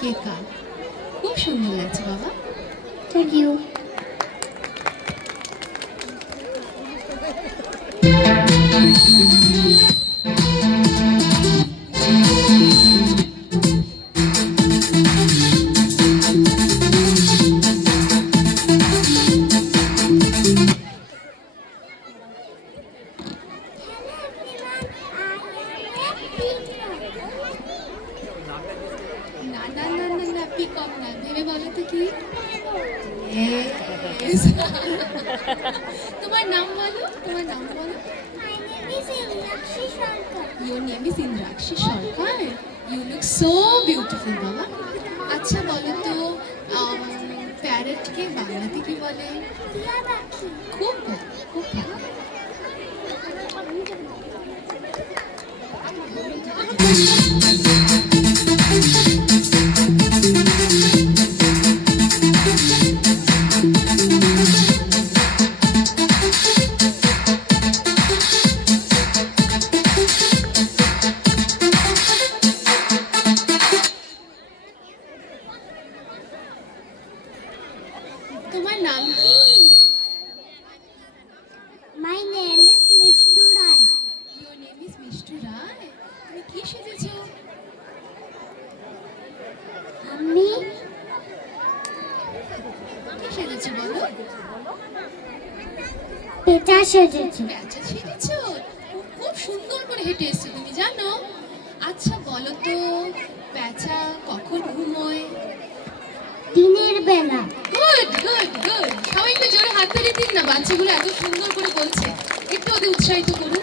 কেকা, খুব সুন্দর লাগছে বাবা। Thank you. না না না না না, পিকক না, ভেবে বলো তো কি? Yes. তোমার নাম বলো, তোমার নাম বলো। Your name is Indrakshi Sarkar. You look so beautiful, বাবা। আচ্ছা বলো তো, প্যারেটকে বাংলাতে কি বলে? খুব ভালো, খুব ভালো। তোমার নাম কি? My name is Mishtu Rai. Your name is Mishtu রায়। তুমি কি সেজেছো? আমি কি সেজেছো বলো? পেঁচা সেজেছি। প্যাঁচা সেজেছো? খুব সুন্দর করে হেঁটে এসছো তুমি, জানো? আচ্ছা বলো তো, প্যাঁচা কখন ঘুমোয়? দিনের বেলা। Good good good. সবাই একটু জোরে হাততালি দিন না, বাচ্চাগুলো এত সুন্দর করে বলছে। একটু ওদের উৎসাহিত করুন।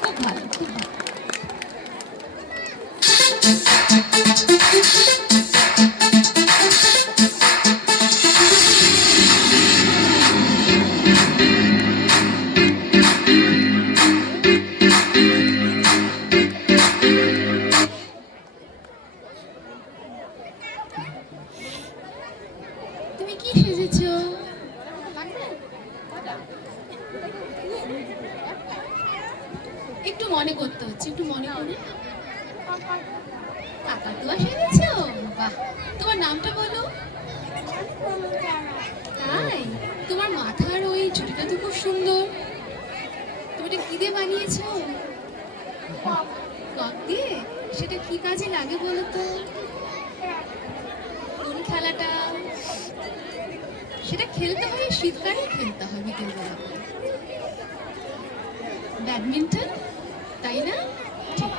খুব ভালো, খুব ভালো। তুমি কি সেজেছো? একটু মনে করতে হচ্ছে, একটু মনে করুন। কাকাতুয়া সেজেছো? বাহ। তোমার নামটা বলো। তাই? তোমার মাথার ওই চুড়িটা তো খুব সুন্দর। তুমি এটা কি দিয়ে বানিয়েছো? কক দিয়ে? সেটা কি কাজে লাগে বলো তো? কোন খেলাটা? সেটা খেলতে হয় শীতকালে, খেলতে হয় বিকেলবেলা করে। ব্যাডমিন্টন, তাই না? ঠিক।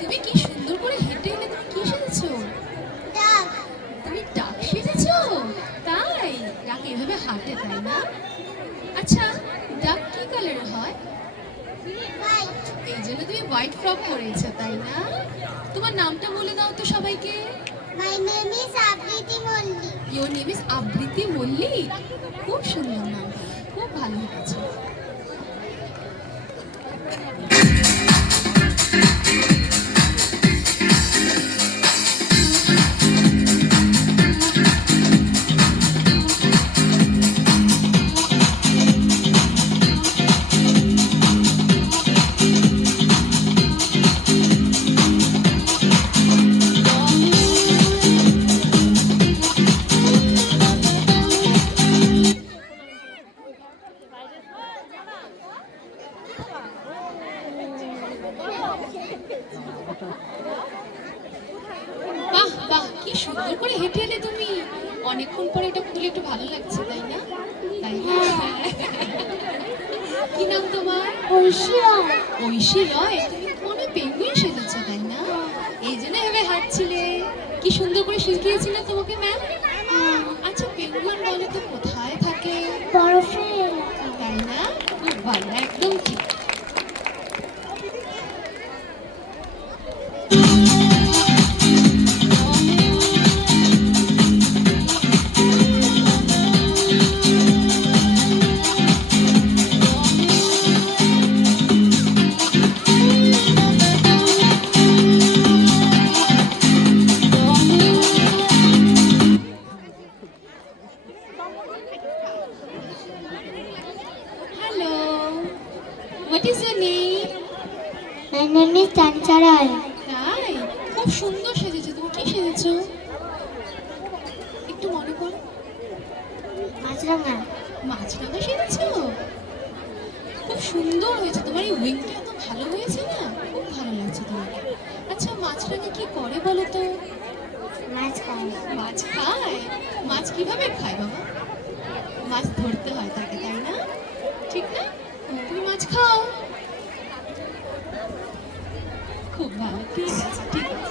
তুমি কি সুন্দর করে হেঁটে এলে, তুমি কি সেজেছো? ডাক। তুমি ডাক সেজেছো? তাই? ডাক এভাবে হাঁটে, তাই না? আচ্ছা, ডাক কি কালারের হয়? White. এই জন্য তুমি হোয়াইট ফ্রক পরেছো, তাই না? তোমার নামটা বলে দাও তো সবাইকে। My name is Abriti Molli. Your name is আবৃতি মল্লিক। খুব সুন্দর নাম, খুব ভালো হয়েছে। বাহ বাহ, কি সুন্দর করে হেঁটে এলে তুমি। অনেকক্ষণ পরে এটা খুলে একটু ভালো লাগছে, তাই না? তাই না? কি নাম তোমার? ঐশী রয়। ঐশী রয়। তুমি মনে পেঙ্গুইন সেজেছো, তাই না? এই জন্য এভাবে হাঁটছিলে। কি সুন্দর করে শিখিয়েছি না তোমাকে ম্যাম? আচ্ছা, পেঙ্গুইন বলো তো কোথায় থাকে? বরফের এলাকা। তাই না? খুব ভালো, একদম ঠিক। কি সেজেছো? একটু মনে করো। মাছরাঙা। মাছরাঙা সেজেছো? খুব সুন্দর হয়েছে, তোমার এই উইংটা এত ভালো হয়েছে না, খুব ভালো লাগছে তোমাকে। আচ্ছা মাছরাঙা কি করে বলো তো? মাছ খায়। মাছ খায়? মাছ কিভাবে খায় বাবা? মাছ ধরতে হয় তাকে, তাই না? ঠিক না? তুমি মাছ খাও? খুব ভালো, ঠিক আছে ঠিক আছে।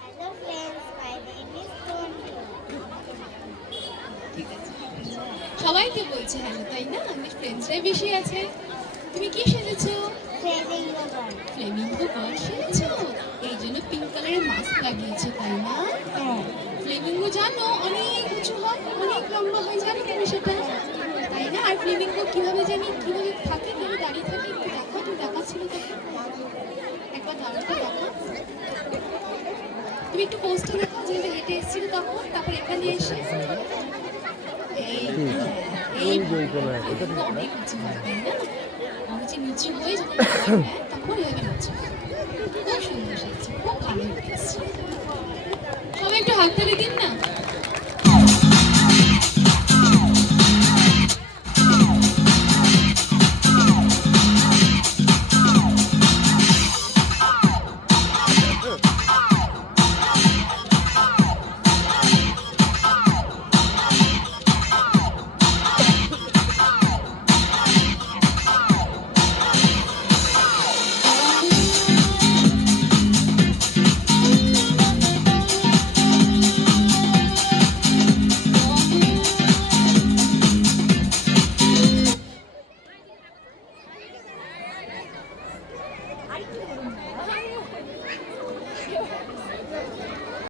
Hello friends, my name is Tony. ঠিক আছে, সবাইকে বলছে হ্যালো, তাই না? আমি ফ্রেন্ডসরাই বেশি আছে। তুমি কি সেজেছো? Flamingo bird. ফ্লেমিঙ্গো বার্ড সেজেছো? এই জন্য পিঙ্ক কালারের মাস্ক লাগিয়েছো, তাই না? হ্যাঁ। ফ্লেমিঙ্গো জানো অনেক উঁচু হয়, অনেক লম্বা হয়, জানো তুমি সেটা? তাই না? আর ফ্লেমিঙ্গো কিভাবে জানি কিভাবে থাকে, কিভাবে দাঁড়িয়ে থাকে, একটু দেখাও, তুমি দেখাচ্ছিলে তখন। একবার দাঁড়াতে দেখাও। তুমি একটু পোস্টে দেখাও, যেভাবে হেঁটে এসেছিলে তখন, তারপর এখানে এসে এই এই অনেক উঁচু হয়, তাই না? অনেক নিচু হয়ে যখন তখন এভাবে নাচে। খুব সুন্দর সেজেছে, খুব ভালো এসেছে। সবাই একটু হাততালি দিন না।